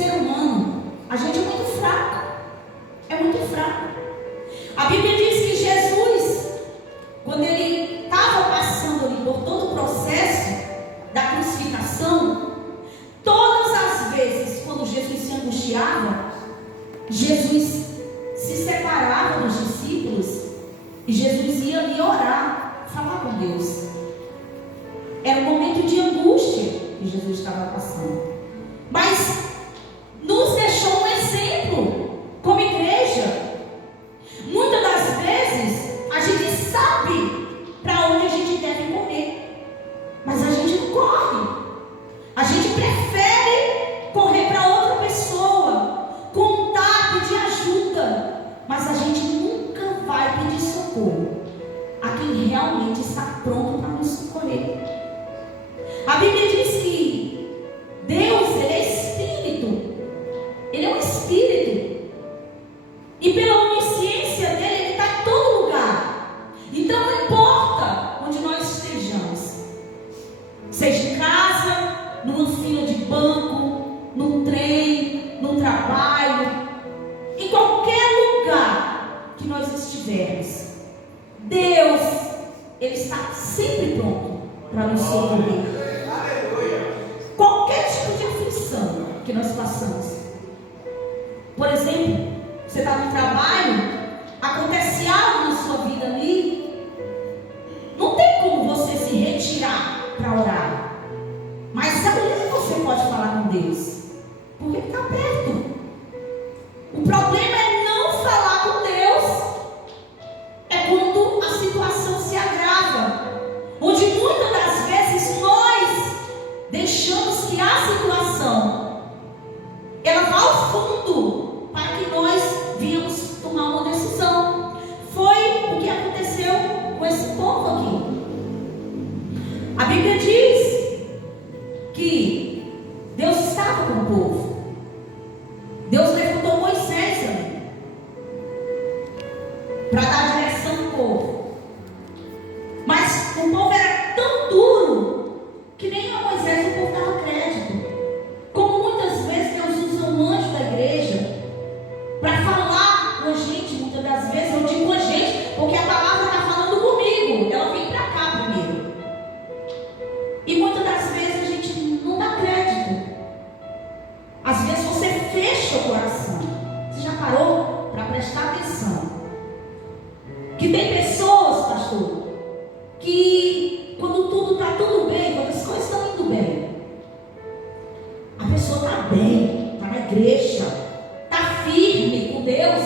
ser humano, a gente é muito fraco. É muito fraco. A Bíblia diz que Jesus, quando ele estava passando ali por todo o processo da crucificação, todas as vezes quando Jesus se angustiava, Jesus se separava dos discípulos e Jesus ia ali orar, falar com Deus. Era um momento de angústia que Jesus estava passando, mas nos deixou um exemplo como igreja. Muitas das vezes a gente sabe para onde a gente deve correr, mas a gente não corre. A gente prefere correr para outra pessoa, contar, pedir ajuda, mas a gente nunca vai pedir socorro a quem realmente está pronto para nos socorrer. A Bíblia diz que Deus, Ele é Espírito. Ele é um Espírito. E pela onisciência dele, Ele está em todo lugar. Então não importa onde nós estejamos, seja em casa, numa fila de banco, num trem, num trabalho, em qualquer lugar que nós estivermos, Deus, Ele está sempre pronto para nos socorrer. Qualquer tipo de aflição que nós passamos. Por exemplo, você está no trabalho, acontece algo na sua vida ali, não tem como você se retirar para orar, mas ali você pode falar com Deus, porque Ele está perto. O problema é não falar com Deus, é quando a situação se agrava, onde muitas das vezes nós deixamos que a situação ela vá ao fundo para que nós viemos tomar uma decisão. Foi o que aconteceu com esse povo aqui. A Bíblia diz que Deus estava com o povo. Deus levantou Moisés ali para dar direção ao povo. Mas o povo era tão duro que nem a Moisés o povo dava crédito. Como muitas vezes Deus usa um anjo da igreja para falar com a gente. Muitas das vezes eu digo com a gente, porque a palavra está falando comigo, ela vem para cá primeiro. E muitas das vezes a gente não dá crédito. Às vezes você fecha o coração. Você já parou para prestar atenção que tem pessoas, pastor, que quando tudo está tudo bem, quando as coisas estão indo bem, a pessoa está bem, está na igreja, está firme com Deus,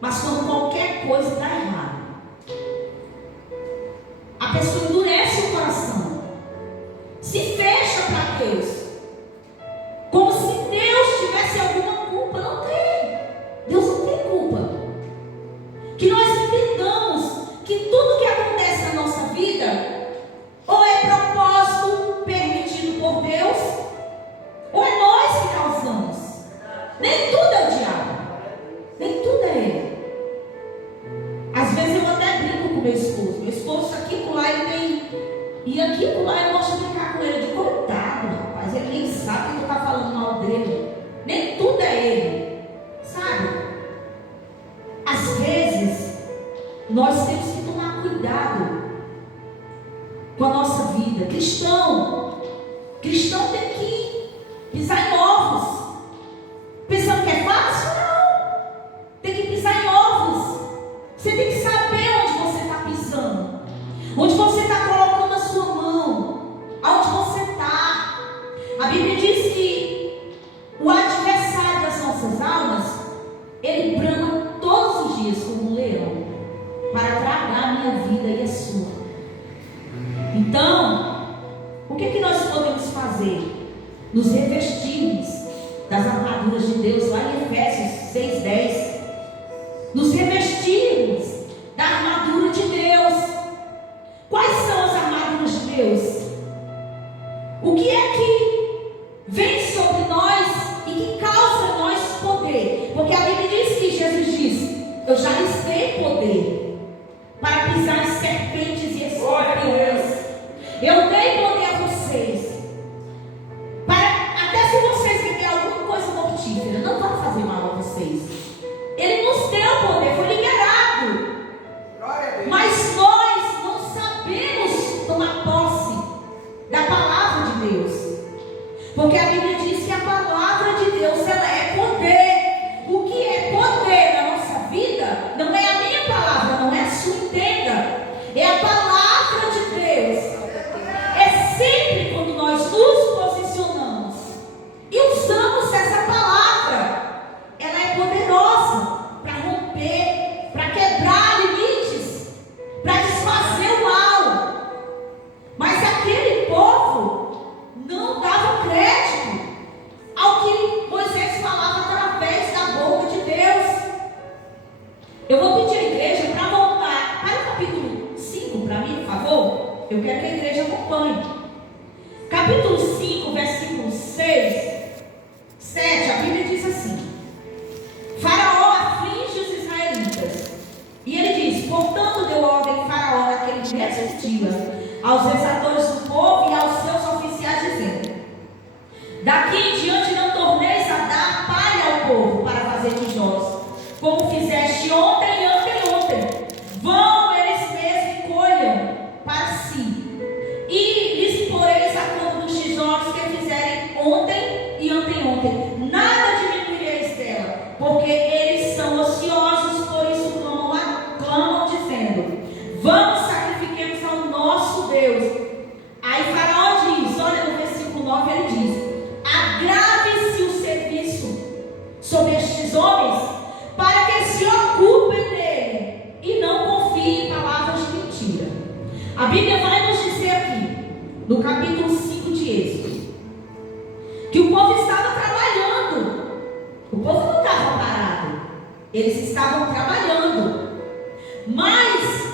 mas quando qualquer coisa está errada, a pessoa endurece o coração, se fecha para Deus, como se Deus tivesse alguma culpa. Não tem. Deus não tem culpa. Que nós entendamos que tudo que acontece na nossa vida ou é propósito permitido por Deus, ou é nós que causamos. Nem tudo é o diabo, nem tudo é ele. Às vezes eu até brinco com meu esposo está aqui por lá, ele tem, e aqui por lá eu gosto de brincar com ele, de coitado, rapaz, ele nem sabe que eu estou falando mal dele, nem tudo é ele, sabe? Às vezes nós temos que tomar cuidado com a nossa vida. Cristão tem que pisar em ovos. Pensando que é fácil? Não. Tem que pisar em ovos. Você tem que saber onde você está pisando, onde você está colocando a sua mão, aonde você está. A Bíblia diz que o adversário das nossas almas, ele brama todos os dias como um leão para tragar a minha vida e a sua. Então, o que nós podemos fazer? Nos revestirmos das armaduras de Deus, lá em Efésios 6:10. Nos revestirmos da armadura de Deus. Quais são as armaduras de Deus? O que é que vem sobre nós e que causa em nós poder? Porque a Bíblia diz que Jesus disse: eu já lhes dei poder para pisar em serpentes e escorpiões. Eu dei poder a vocês. Até se vocês viverem alguma Porque a Bíblia diz que a palavra de Deus, ela é poder. O que é poder na nossa vida não é a minha palavra, não é a sua, entenda. É a palavra de Deus. É sempre quando nós nos posicionamos e usamos essa palavra, ela é poderosa para romper, para quebrar limites, para desfazer o mal. Mas aquele povo não dava crédito ao que Moisés falava através da boca de Deus. Eu vou pedir à igreja para voltar para o capítulo 5 para mim, por favor. Eu quero que a igreja acompanhe. Capítulo 5, versículo 6, 7, a Bíblia diz assim: Faraó aflige os israelitas. E ele diz: Portanto deu ordem Faraó naquele mesmo dia aos exatores do povo e aos seus oficiais, dizendo: Daqui em diante não torneis a dar palha ao povo para fazer tijolos, como fizeste ontem e anteontem. Vão eles mesmos e colham para si, e lhes poreis a conta dos tijolos que fizerem ontem e anteontem. Nada diminuireis dela, porque eles são ociosos, por isso clamam dizendo: Vamos, sacrifiquemos ao nosso Deus. Aí Faraó diz, olha no versículo 9, ele diz: Agrave-se o serviço sobre estes homens, para que se ocupem dele e não confiem em palavras de mentira. A Bíblia vai nos dizer aqui, no capítulo 5 de Êxodo, que o povo estava trabalhando. O povo não estava parado, eles estavam trabalhando. Mas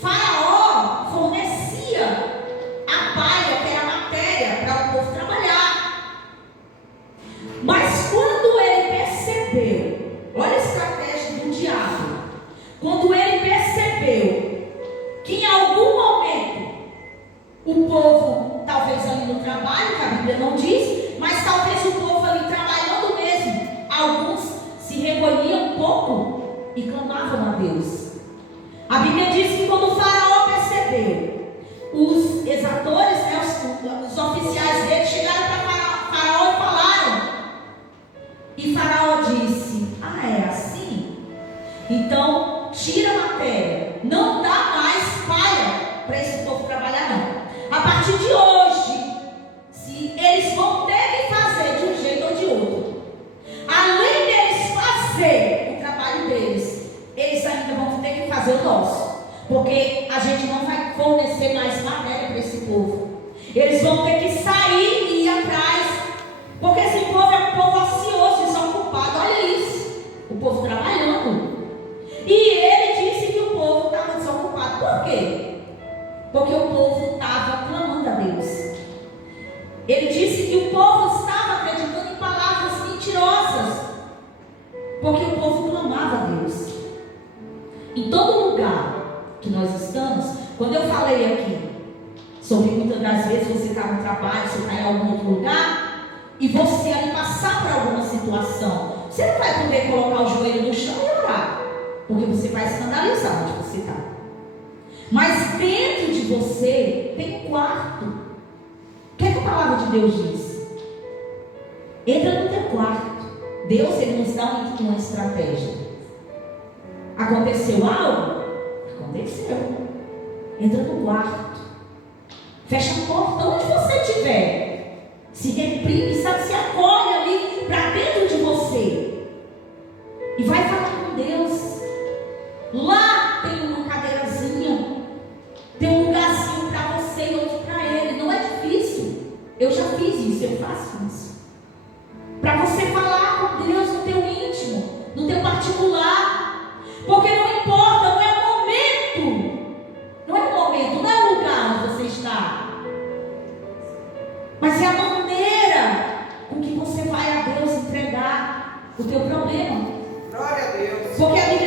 Faraó fornecia a palha, que era a matéria, para o povo trabalhar. Mas quando ele percebeu, olha a estratégia do diabo, quando ele percebeu que em algum momento o povo, talvez ali no trabalho, que a Bíblia não diz, mas talvez o povo ali trabalhando mesmo, alguns se recolhiam um pouco e clamavam a Deus. A Bíblia diz que quando o Faraó percebeu, os exatores, né, os oficiais dele chegaram para Faraó e falaram. E Faraó disse: Ah, é assim? Então tira a matéria, não dá mais palha para esse povo trabalhar não. A partir de hoje, se eles vão ter que fazer de um jeito ou de outro, além deles fazer o trabalho deles, eles ainda vão ter que fazer o nosso, porque a gente não vai fornecer mais matéria para esse povo. Eles vão ter que sair e ir atrás, porque esse povo é um povo ocioso, desocupado. Olha isso, o povo trabalhando. E ele disse que o povo estava desocupado. Por quê? Porque o povo estava clamando a Deus. Ele disse que o povo estava acreditando em palavras mentirosas, porque o povo clamava a Deus. Em todo lugar que nós estamos, quando eu falei aqui sobre muitas das vezes você está no trabalho, você está em algum outro lugar, e você ali passar por alguma situação, você não vai poder colocar o joelho no chão e orar, porque você vai escandalizar onde você está. Mas dentro de você tem quarto. O que é que a palavra de Deus diz? Entra no teu quarto. Deus, ele nos dá uma estratégia. Aconteceu algo? Aconteceu. Entra no quarto. Fecha a porta onde você estiver. Se reprime, sabe? Se acolhe ali para dentro de você. E vai falar com Deus. Lá tem uma cadeirazinha. Tem um lugarzinho para você e outro para ele. Não é difícil. Eu já fiz isso, eu faço isso. Para você falar com Deus no teu íntimo, no teu particular. Porque não importa, não é o momento. Não é o momento, não é o lugar onde você está. Mas é a maneira com que você vai a Deus entregar o teu problema. Glória a Deus. Porque a Bíblia